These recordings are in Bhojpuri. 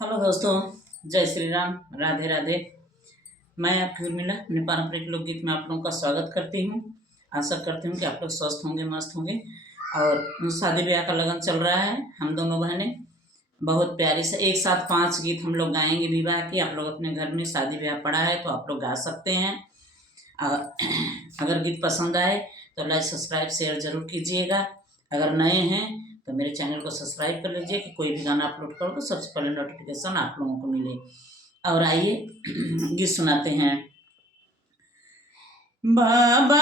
हेलो दोस्तों, जय श्री राम, राधे राधे। मैं आपकी उर्मिला अपने पारंपरिक लोकगीत में आप लोगों का स्वागत करती हूँ। आशा करती हूँ कि आप लोग स्वस्थ होंगे, मस्त होंगे। और शादी ब्याह का लगन चल रहा है। हम दोनों बहनें बहुत प्यारी से एक साथ 5 गीत हम लोग गाएंगे विवाह की। आप लोग अपने घर में शादी ब्याह पड़ा है तो आप लोग गा सकते हैं। और अगर गीत पसंद आए तो लाइक सब्सक्राइब शेयर जरूर कीजिएगा। अगर नए हैं तो मेरे चैनल को सब्सक्राइब कर लीजिए कि कोई भी गाना अपलोड करो तो सबसे पहले नोटिफिकेशन आप लोगों को मिले। और आइए गीत सुनाते हैं। बाबा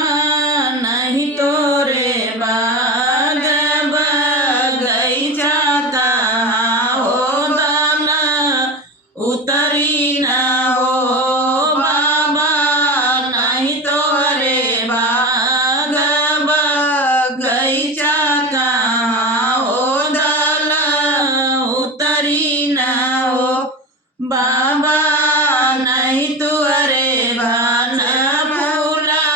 नहीं तो रे बाग बगई जाता हो दाना उतरी ना हो। बाबा नहीं तो रे बाग बगई जाता हो दाना उतरी ना हो। बाबा नहीं तो रे भान फूला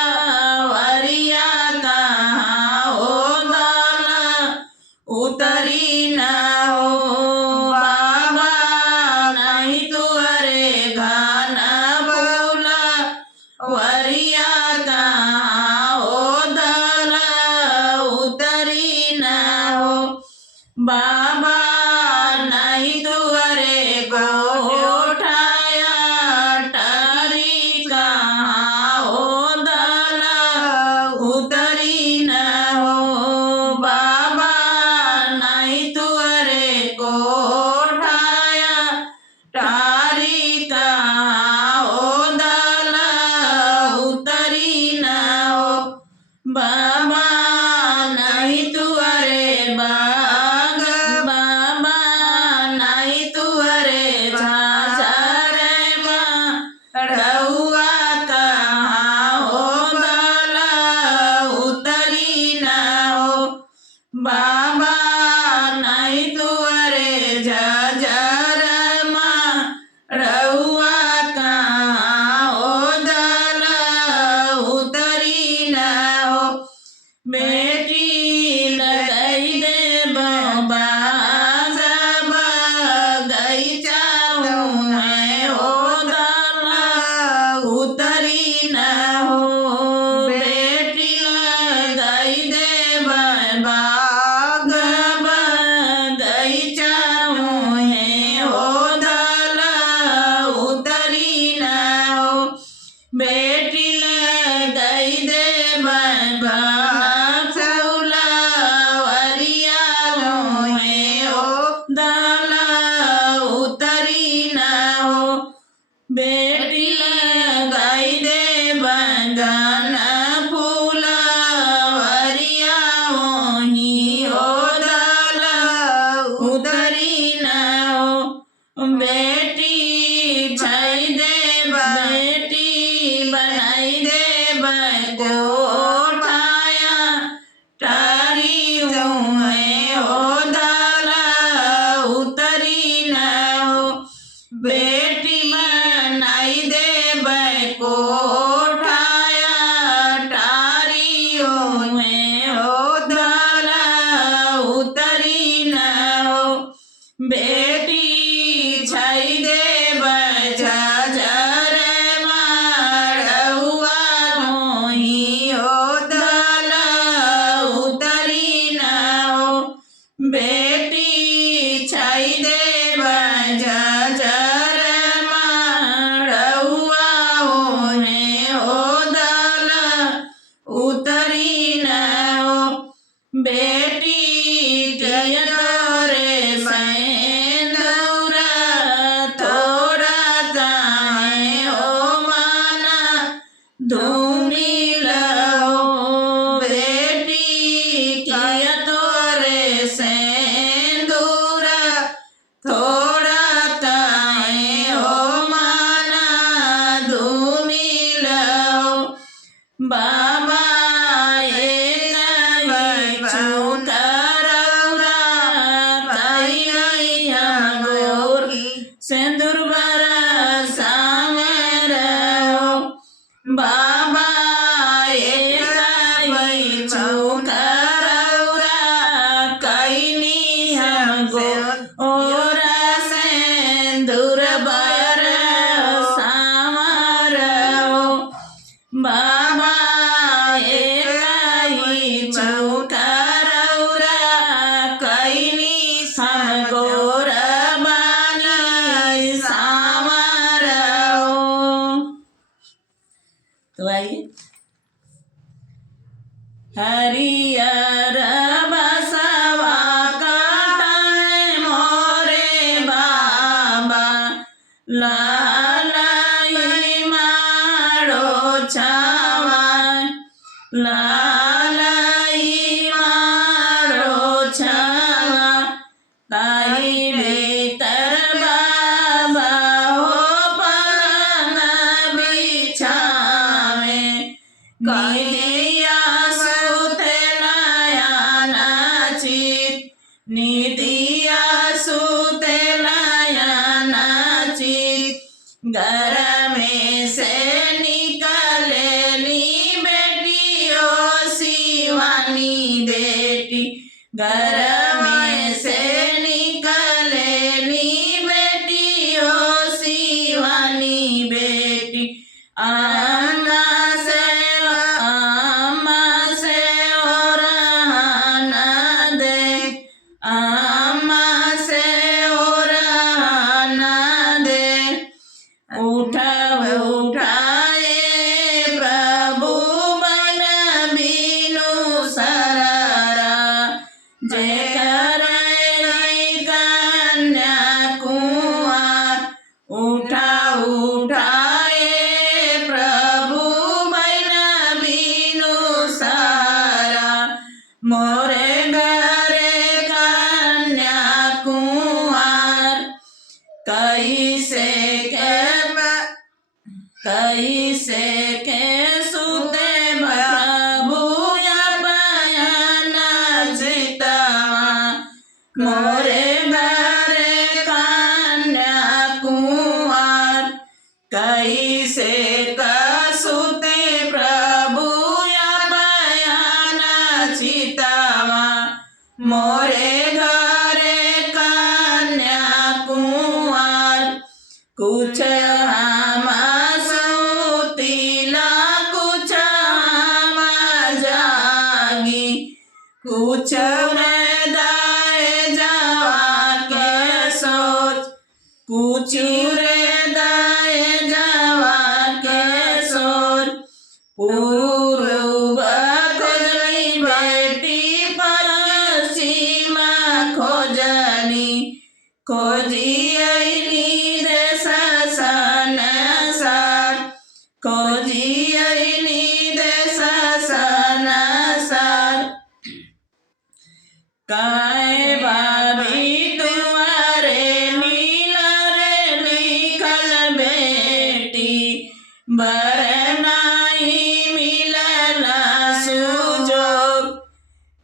वरियाता हो दाना उतरी ना हो। बाबा नहीं तो रे भान फूला वरियाता हो दाना उतरी ना हो। बाबा नहीं दुआरे को उठाया टारी कहाँ हो दाना उतरी न हो। बाबा नहीं दुआरे को उठाया टारी कहाँ हो दाना उतरी न हो। बाबा नहीं तुअरे बाग बाबा नहीं तुअरे झाझर रहुआ कहाँ हो दाना उतरी न हो। बाबा नहीं तुअरे झाझर रहुआ कहाँ हो दाना उतरी न हो। बेटी लगाई दे बाबा सब गई जाऊँ मैं हो दाना उतरी न हो। बेटी लगाई दे बाबा गब गई जाऊँ है हो दाना उतरी न हो। बेटी लगाई दे बाबा दाना उतरी न हो। बेटी लगाई दे बंधन फूला वरिया ही हो दाना उतरी न हो। बेटी छाई दे बेटी बनाई दे को उठाया टारी है हो दाना उतरी न हो। बेटी बनाई दे को उठाया टारी है हो दाना उतरी न हो। बेटी छाई दे झाझर मारहुआ ही हो दाना उतरी न हो। बेटी छाई दे झाझर मारहुआ है हो दाना उतरी न हो। बेटी जय रे सैंदौरा थोड़ा ताए हो माना धूमिल हो। बेटी किया तोरे सैंदूरा थोड़ा ताए हो माना धूमिल हो। बाबा सिंदूर बरसा में रहो। बाबा कईनी हमको और हरियर बसवा काटने मोरे बाबा, लालई मारो छावाय, लालई मारो छावा, ताई भीतर बाबा हो पलंग बिछावे, निदिया सुतलाया नाचित, निदिया सुतलाया नाचित, घर में से निकलेली बेटियों शिवानी बेटी, घर में से निकलेली बेटियों शिवानी बेटी, अम्मा से और न दे, अम्मा से और न दे, उठाए प्रभु बन बीनु सररा, जेकर कन्या कुंवर, उठाए प्रभु बन बीनु सारा, मोरे घरे कन्या कुंवर, कैसे के सुते प्रभु अपयन जितवा, मोरे घरे कन्या कुंवर, कैसे कसुते प्रभु अपयन चितवा, मोरे घरे कन्या कुंवर, कुछ हम सुतिला कुछ हम जागी, कुछ में दाए जावा के सोच, कुछ रे दाए जावा के सोच, पूर्व खोजली बेटी पश्चिम खोजली, खोजी अइली रे ससन सार, खोजी अइली रे ससन सार, काय भाभी तुम्हारे नीला रे लिखल बेटी, बरनाई मिलला सुजोग,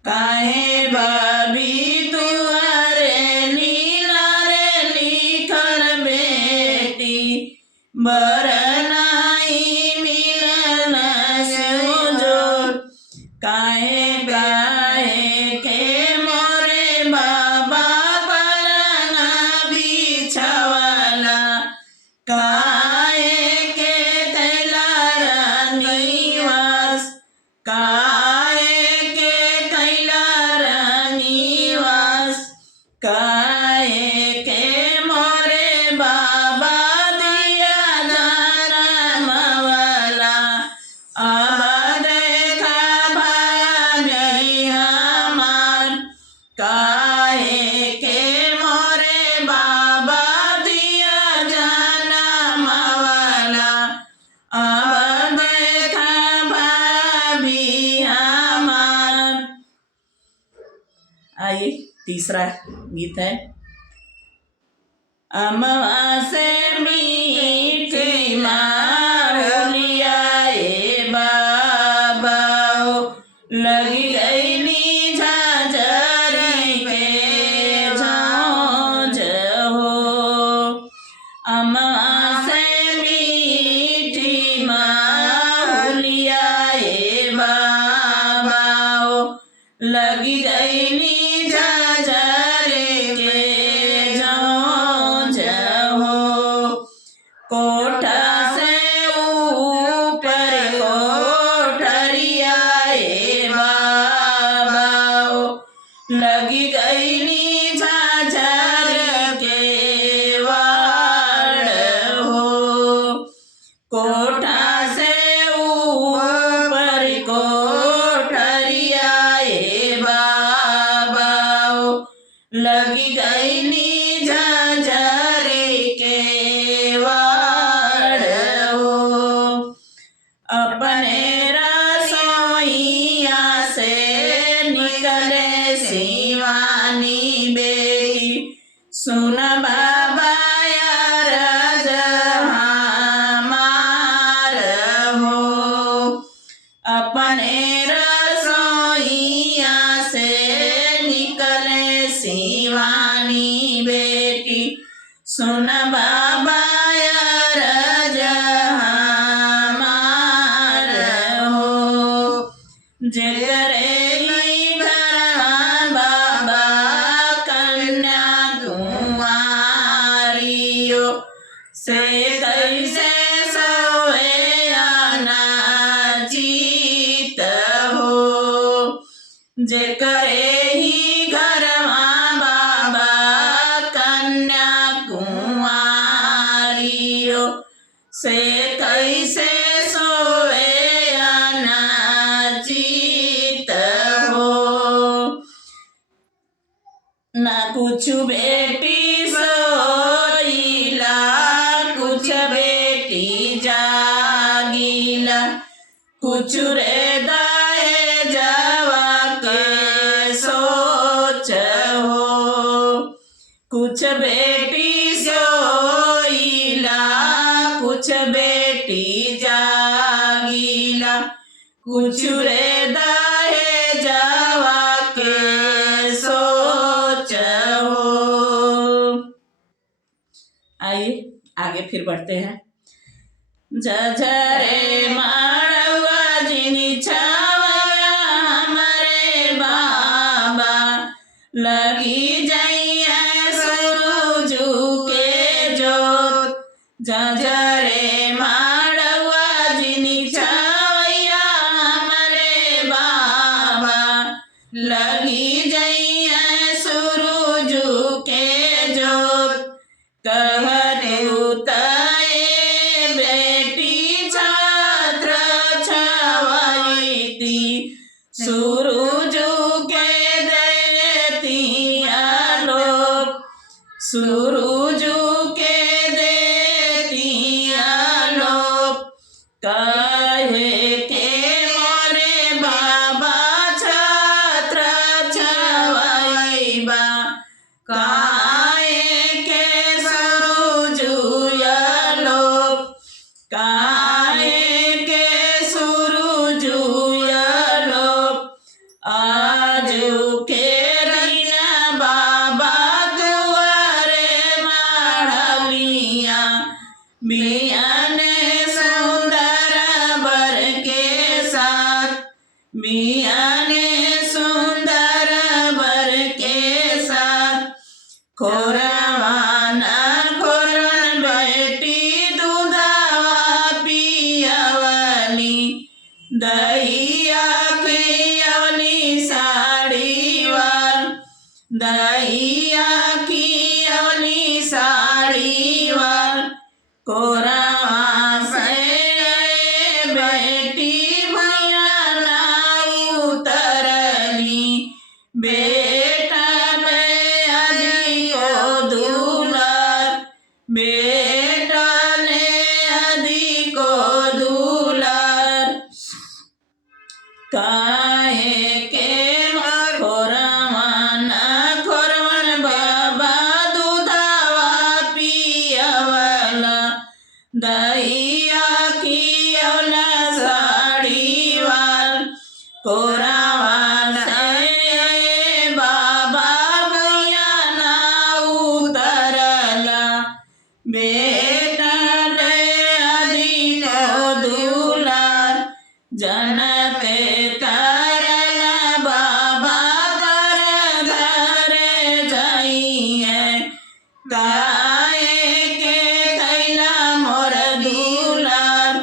काहे भाभी तुम्हारे नीला रे लिखल बेटी, बरनाई मिलला सुजोग, काहे के मोरे बाबा पलंग बिछवाला, काहे के कैला निवास, काहे के कैला निवास, काहे के मोरे बाबा दिया धर्मवाला, अब देखा भाई हमार, काहे के मोरे बाबा दिया धर्मवाला, अब देखा भाभी हमार। आइए तीसरा गीत है, अमवा से मीठी मारुलिया ए बाबा, लगी गईली झांझरी के झांझ हो, अमवा से मीठी मारुलिया ए बाबा, लगी गईली झांझरी के झांझ हो, कोठा से ऊपर कोठरिया ए बाबा, लगी गईली झांझर के वाड़ हो, कोठा से ऊपर कोठरिया बाबा अरज हमार हो। जेकरे बाबा कन्या कुंवारियो से कैसे सोए अनाजीत हो। जेकरे ही घरवा बाबा कन्या कुंवारियो से कैसे सोए अनाजीत हो। ना कुछ बेटी सोईला कुछ बेटी जागीला। कुछ रे दहेजवा के सोच हो। कुछ बेटी सोईला कुछ बेटी जागीला। कुछ रे दहेजवा के सोच हो। आइए आगे फिर बढ़ते हैं। जजरे माड़वा जिनी छावया हमारे बाबा लगी जाइए सूरजू के जोत। जजरे माड़वा जिनी छावया हमारे बाबा लगी जाइए सूरजू के जोत। कहते उताए बेटी छात्र छवाईती सूरजू के देती आलोक। सूरजू के देती आलोक। कहे के मोरे बाबा छात्र छवाईबा। काहे के सूरजू आलोक। काहे के सूरजू आलोक। आज के दिन बाबा दुआरे माड़लिया बियान सुंदर बर के साथ। बियान सुंदर बर के साथ। खोरवाना खोरवन बेटी दूधवा पियवली। दहिया पियवली साड़ी वाल। दहिया पियवली साड़ी वाल। कोरवा से बेटी भैया ना उतरली। बेटा में अधिको दुलार। बेटा ने अधिको दुलार। काहे के खोरवाना खोरवन बाबा दूधवा पियवला। दहिया पियवला साड़ी वाल। कोरवा से बाबा भैया ना उतरला। बेटा ने अधिको दुलार। जनते तरला बाबा तर घरे जाइए। काहे के कैला मोर दुलार।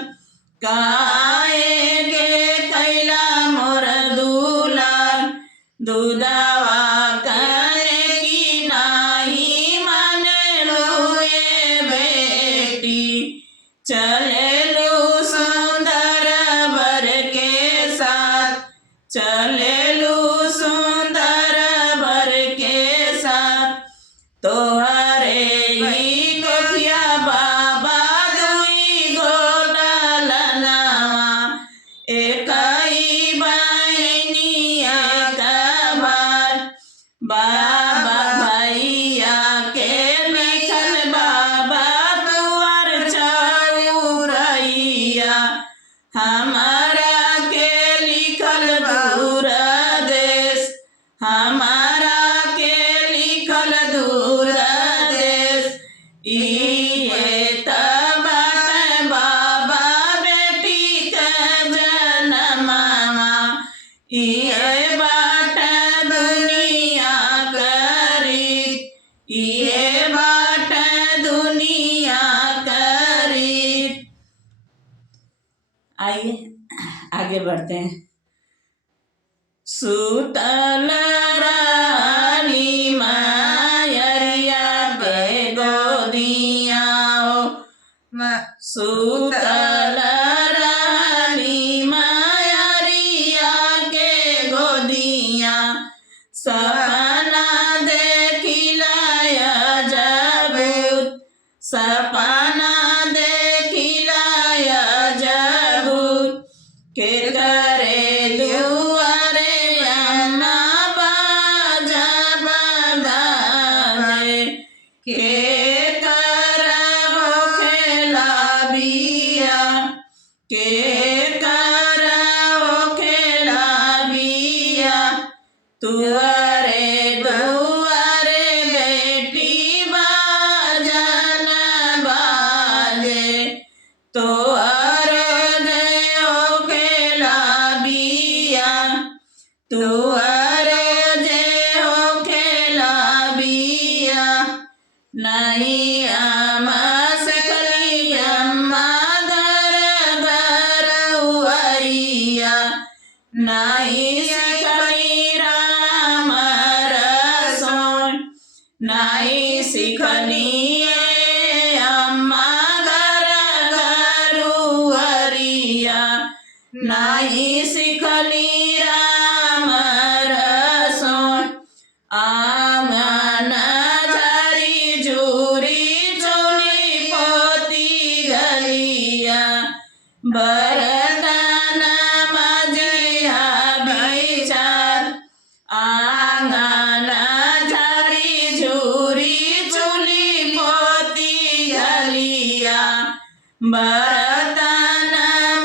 काहे के कैला मोर दुलार। दूधवा करे की नाही माने लुए बेटी। चले लू सुंदर बर के साथ। चले लू सुंदर बर के साथ। तोहरे ही गोतिया बाबा दुई गोला लनावा। एक ही बहनिया कबार। बाबा भैया के लिखल बाबा तुअर चौरैया। हमारा के लिखल दूर देश। हमारा के लिखल दूर देश। ये तब बाबा बेटी का जनमवा ये बाट दुनिया करी ये बाट दुनिया करी। आइए आगे बढ़ते हैं। सुतल रानी मायरिया के गोदिया सुतल रानी मायरिया के गोदिया सपना देखिलाया जब सपना देखिलाया जब के करे दुआरे अन्ना बाजा बाजे के करबो खेला बिया के करबो खेला बिया तुअरे दुआरे बेटी बाजन बाजे तो नहीं अम्मा सकली अम्मा दर दरुआरिया नहीं सकली राम रसोन नहीं सिखनी अम्मा दर दरुआरिया नहीं सिखली राम रसोन आंगन बरतन मजिया बिचार आंगन झरी झूरी चुली पोती गलिया बरतन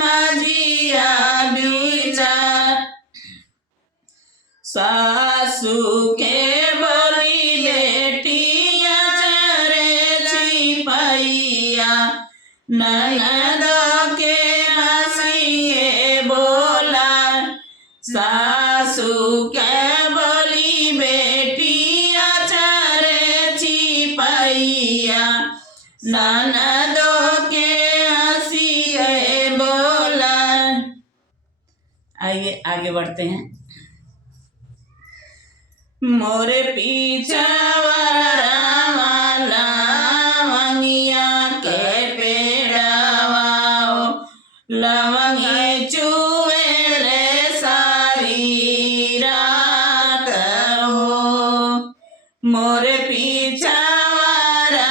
मजिया बिचार सासू के बोली बेटिया चरे छिपैया ननद के हंसिए बोला सासू के बोली बेटिया चरे छिपैया ननद के हंसिए बोला। आइए आगे बढ़ते हैं। मोरे पीछा वाला मंगिया के लवंगे चुवेले सारी रात हो मोरे पीछा वाला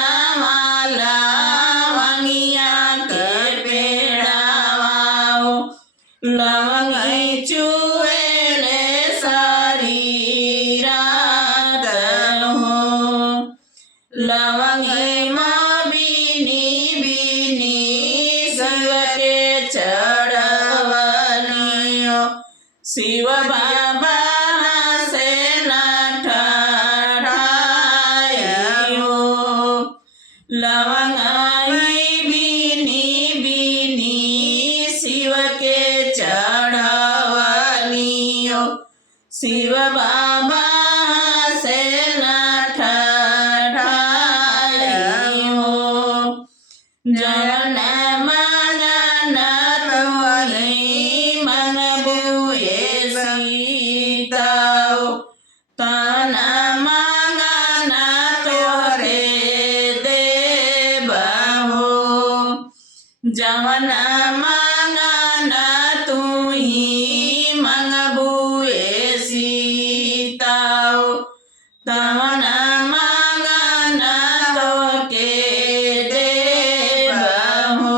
मंगिया के पेड़ावा लवंगे चुवेले सारी रात हो लवंगे शिव बाबा से न ठठायो लवंगाई बीनी बीनी शिव के चढ़वलियो शिव बाबा से न ठठायो जन तन मंगना तोरे देबहो जवन मंगना तू ही मंगबुए सीताओ तवन मंगना तो के देबहो।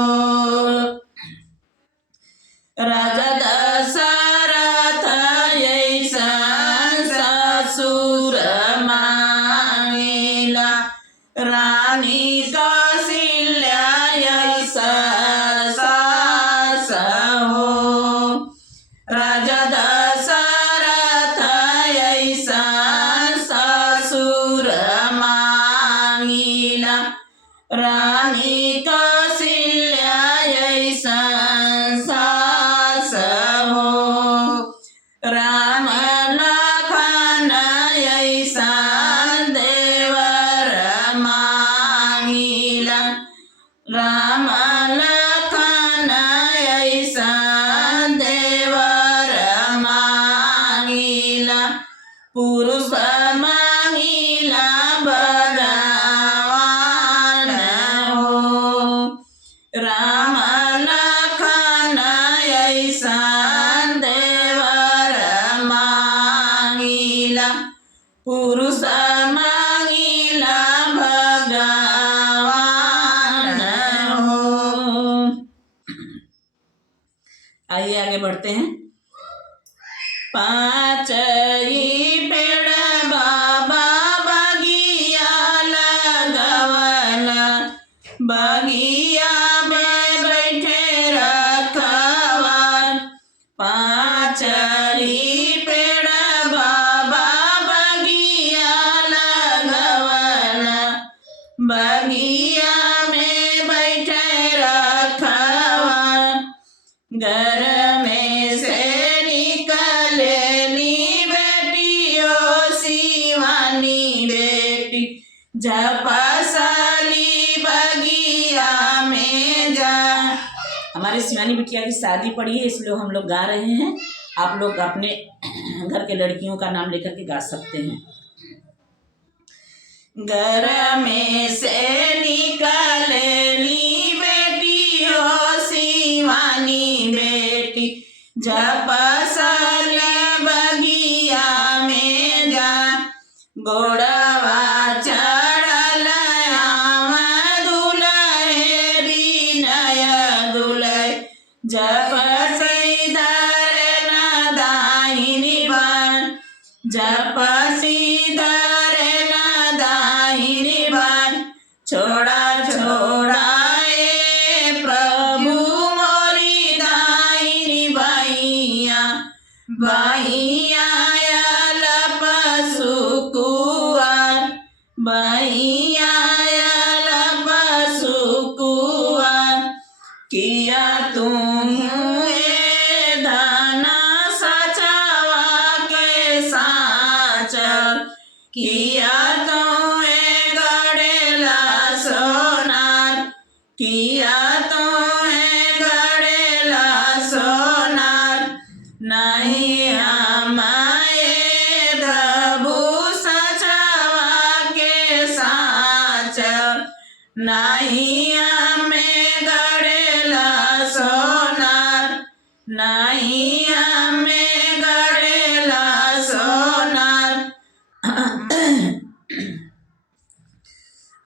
राजा दशरथ ससुर मांगेला रानी कौशल्या नाही कौशल्या ऐसन सास हो राम लखन ऐसन देवर मांगिला राम लखन ऐसन देवर मांगिला पुरुष मांगिला भगवान हो राम लखन ऐसन देवर मांगिला पुरुष मांगिला भगवान हो। आइए आगे बढ़ते हैं। पाँचई पेड़ बाबा बगिया लगवला बगिया में बैठे रखवार पाँचई पेड़ बाबा बगिया लगवला बगिया में बैठे रखवार घर में से निकलेली बेटियों शिवानी बेटी झपसली बगिया में जा। हमारे शिवानी बिटिया की शादी पड़ी है इसलिए हम लोग गा रहे हैं। आप लोग अपने घर के लड़कियों का नाम लेकर के गा सकते हैं। घर में से निकलेली बेटियों शिवानी बेटी झपसल बगिया में जा गोड़वा चढ़ल आम दुलहे बिनय दुलहे झपसीधर न दाहिनी बाण झपसीधर न दाहिनी बाण छोड़ा छोड़ा प्रभु मोरी दाहिनी बाइया बाइया पशु कुआर बाइया पशु कुआर किया तुम धना सचवा के साच किया तुम गड़ेला सोनार किया तुम गड़ेला सोनार नहीं हमारे धबू सचवा के साच नहीं हमें गड़ेला सोनार नहीं हमें गड़ेला सोनार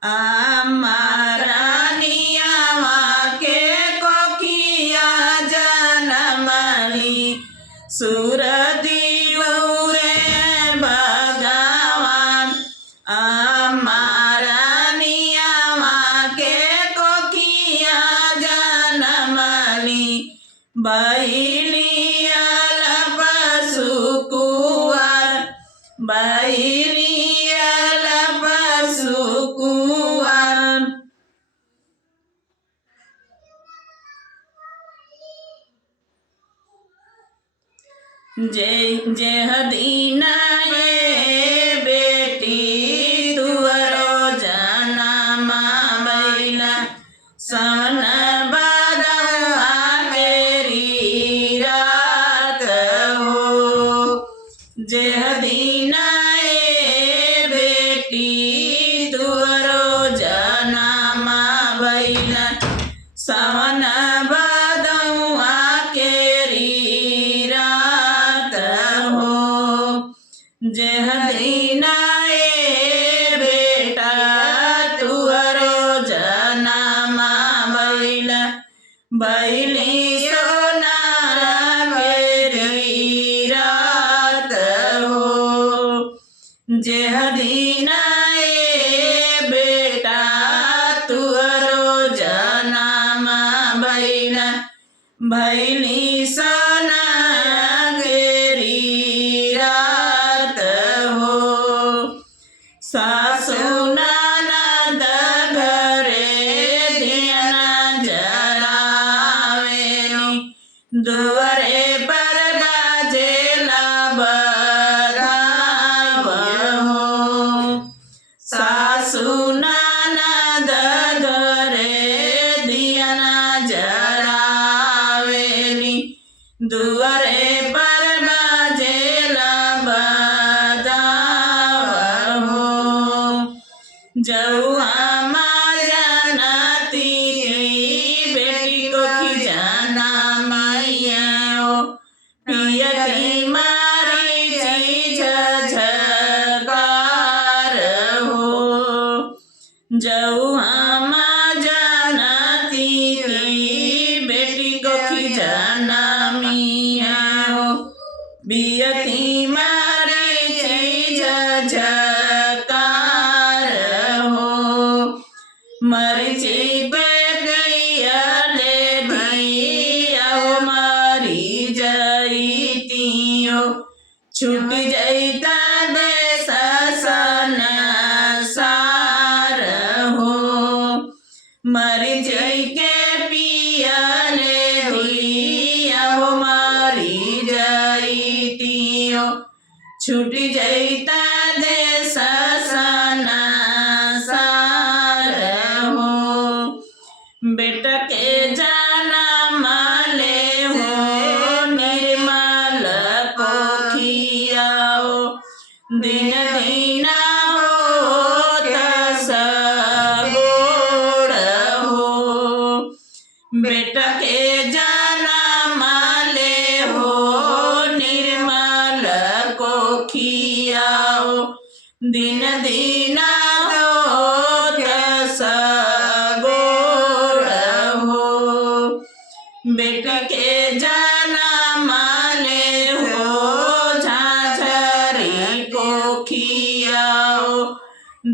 हमारा नियावा के कोकिया जनमली सूरदीवरे भगवान हमारा नियावा के कोकिया जनमली बहिलियल पशु कुआर बहिलियल पशु कुआर जेह दीना ये बेटी तुअरो जनमा बैला सन बदवा मेरी रात हो जेह दीना ये बेटी तुअरो जनमा बैला सन बदवा केरी जेह दीना ए बेटा तुअरो जनमा बैला बैली सोनार मेरी रात हो जेह दीना ए बेटा तुअरो जनमा बैला बैली सोना सासु ननद घरे दुआरे पर बाजेला बधाई हो सासू ननद घरे दिया ना जरावेली दुआरे पर बाजेला बधाई हो जौआ नाती बेटी को खिजाना मैया पियती मारी चीज झकार हो जौआ नाती बेटी को खिजाना मिया पियती मारी चीज झकार हो मरची पे गैया ले भैया मारी जईतियो छूट जईता दे ससन सार हो मर जई के पिया ले दिया मारी जईतियो छूट जईता दे ससन सार हो बेटा के जाना माले हो निर्मल को खियाओ दिन दीना हो तसगोड़ हो बेटा के जाना माले हो निर्मल को खियाओ दिन दीना हो तसगोड़ हो बेटा के जाना माले हो झाझरी को खियाओ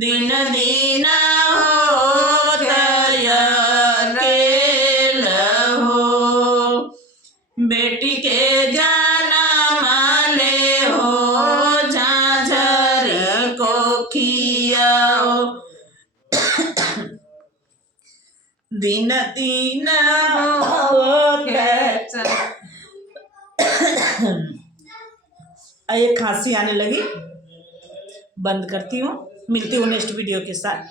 दिन दीना हो अकेल हो बेटी के जाना माले हो झाझरी को खियाओ दिन दीन हो ये खांसी आने लगी बंद करती हूँ मिलती हूँ नेक्स्ट वीडियो के साथ।